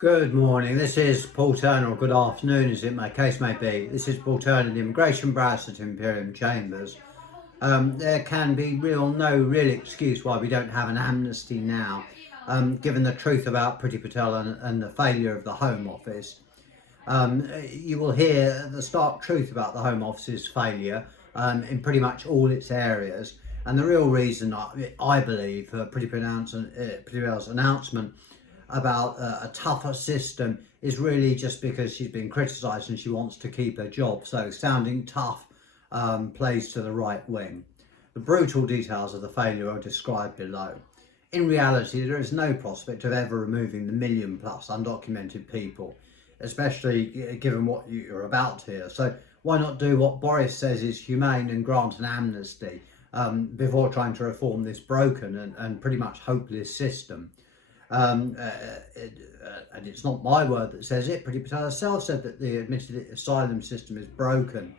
Good morning, this is Paul Turner, or good afternoon as it may case may be. This is Paul Turner, the immigration barrister at Imperium Chambers. There can be no real excuse why we don't have an amnesty now, given the truth about Priti Patel and the failure of the Home Office. You will hear the stark truth about the Home Office's failure in pretty much all its areas. And the real reason, I believe, for Priti Patel's announcement about a tougher system is really just because she's been criticised and she wants to keep her job. So sounding tough plays to the right wing. The brutal details of the failure are described below. In reality, there is no prospect of ever removing the million plus undocumented people, especially given what you're about here. So why not do what Boris says is humane and grant an amnesty before trying to reform this broken and pretty much hopeless system? And it's not my word that says it. Priti Patel herself said that the admitted asylum system is broken.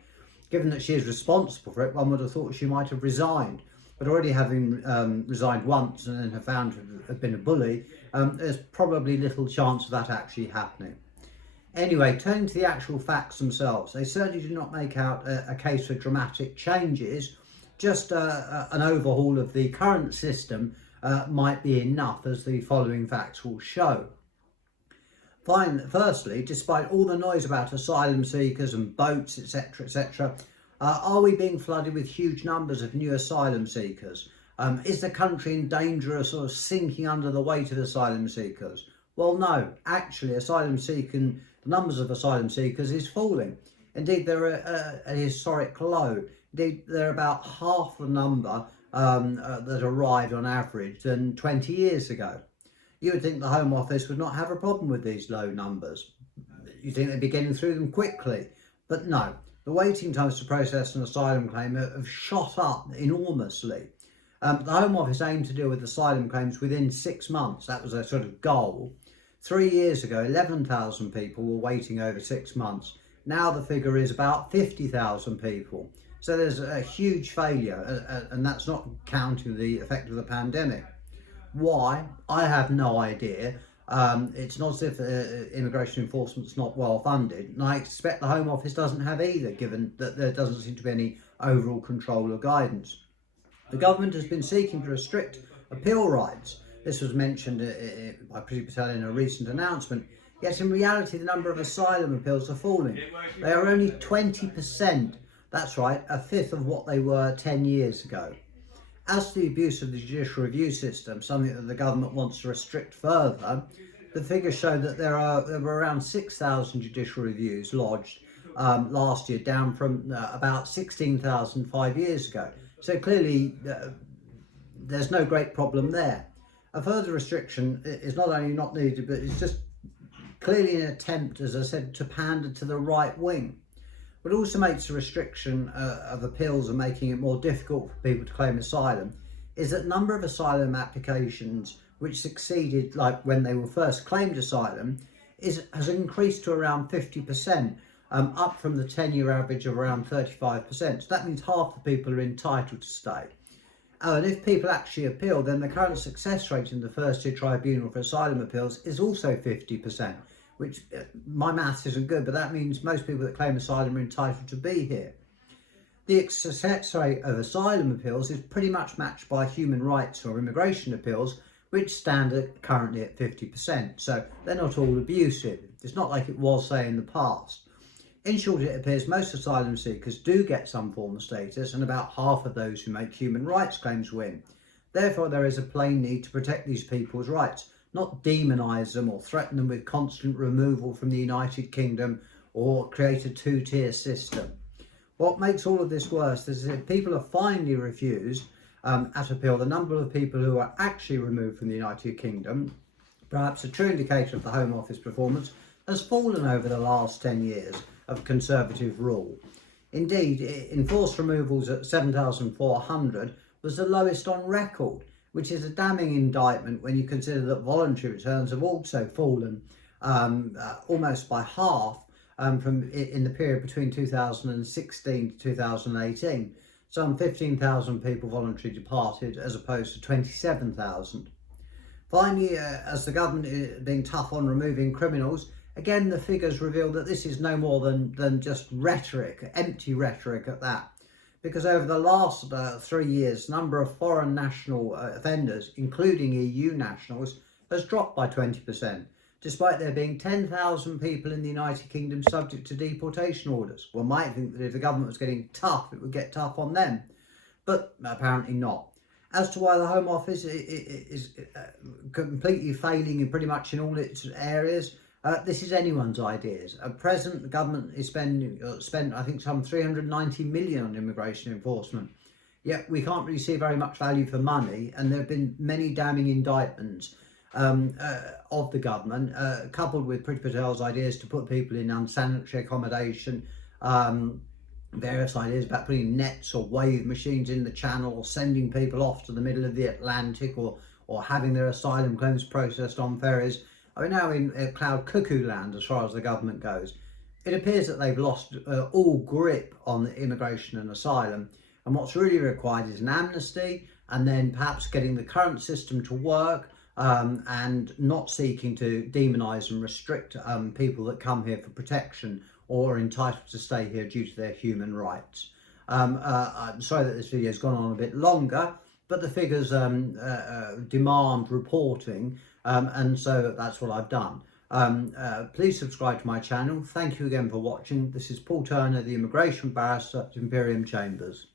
Given that she is responsible for it, one would have thought she might have resigned. But already having resigned once and then have found to have been a bully, there's probably little chance of that actually happening. Anyway, turning to the actual facts themselves, they certainly do not make out a case for dramatic changes. Just an overhaul of the current system might be enough, as the following facts will show. Firstly, despite all the noise about asylum seekers and boats, etc., are we being flooded with huge numbers of new asylum seekers? Is the country in danger of sort of sinking under the weight of asylum seekers? Well, no. Actually, the numbers of asylum seekers is falling. Indeed, they're at a historic low. Indeed, they're about half the number that arrived on average than 20 years ago. You would think the Home Office would not have a problem with these low numbers. You think they'd be getting through them quickly. But no, the waiting times to process an asylum claim have shot up enormously. The Home Office aimed to deal with asylum claims within 6 months. That was a sort of goal. 3 years ago, 11,000 people were waiting over 6 months. Now the figure is about 50,000 people. So there's a huge failure, and that's not counting the effect of the pandemic. Why? I have no idea. It's not as if immigration enforcement's not well funded, and I expect the Home Office doesn't have either, given that there doesn't seem to be any overall control or guidance. The government has been seeking to restrict appeal rights. This was mentioned by Priti Patel in a recent announcement, yet in reality the number of asylum appeals are falling. They are only 20%. That's right, a fifth of what they were 10 years ago. As to the abuse of the judicial review system, something that the government wants to restrict further, the figures show that there were around 6,000 judicial reviews lodged last year, down from about 16,000 5 years ago. So clearly there's no great problem there. A further restriction is not only not needed, but it's just clearly an attempt, as I said, to pander to the right wing. What also makes the restriction of appeals and making it more difficult for people to claim asylum is that the number of asylum applications which succeeded, like when they were first claimed asylum, has increased to around 50%, up from the 10-year average of around 35%. So that means half the people are entitled to stay. And if people actually appeal, then the current success rate in the first-tier tribunal for asylum appeals is also 50%. Which, my maths isn't good, but that means most people that claim asylum are entitled to be here. The success rate of asylum appeals is pretty much matched by human rights or immigration appeals, which stand currently at 50%. So they're not all abusive. It's not like it was, say, in the past. In short, it appears most asylum seekers do get some form of status, and about half of those who make human rights claims win. Therefore, there is a plain need to protect these people's rights, not demonise them or threaten them with constant removal from the United Kingdom or create a two-tier system. What makes all of this worse is that if people are finally refused at appeal, the number of people who are actually removed from the United Kingdom, perhaps a true indicator of the Home Office performance, has fallen over the last 10 years of Conservative rule. Indeed, enforced removals at 7,400 was the lowest on record, which is a damning indictment when you consider that voluntary returns have also fallen almost by half in the period between 2016 to 2018. Some 15,000 people voluntarily departed as opposed to 27,000. Finally, as the government is being tough on removing criminals, again the figures reveal that this is no more than just rhetoric, empty rhetoric at that. Because over the last 3 years, the number of foreign national offenders, including EU nationals, has dropped by 20%, despite there being 10,000 people in the United Kingdom subject to deportation orders. One might think that if the government was getting tough, it would get tough on them, but apparently not. As to why the Home Office is completely failing in pretty much in all its areas, this is anyone's ideas. At present, the government is spent I think some 390 million on immigration enforcement. Yet we can't really see very much value for money, and there have been many damning indictments of the government, coupled with Priti Patel's ideas to put people in unsanitary accommodation. Various ideas about putting nets or wave machines in the channel, or sending people off to the middle of the Atlantic, or having their asylum claims processed on ferries. We're now in cloud cuckoo land as far as the government goes. It appears that they've lost all grip on immigration and asylum, and what's really required is an amnesty, and then perhaps getting the current system to work, and not seeking to demonise and restrict people that come here for protection or are entitled to stay here due to their human rights. I'm sorry that this video has gone on a bit longer, but the figures demand reporting, and so that's what I've done. Please subscribe to my channel. Thank you again for watching. This is Paul Turner, the immigration barrister at Imperium Chambers.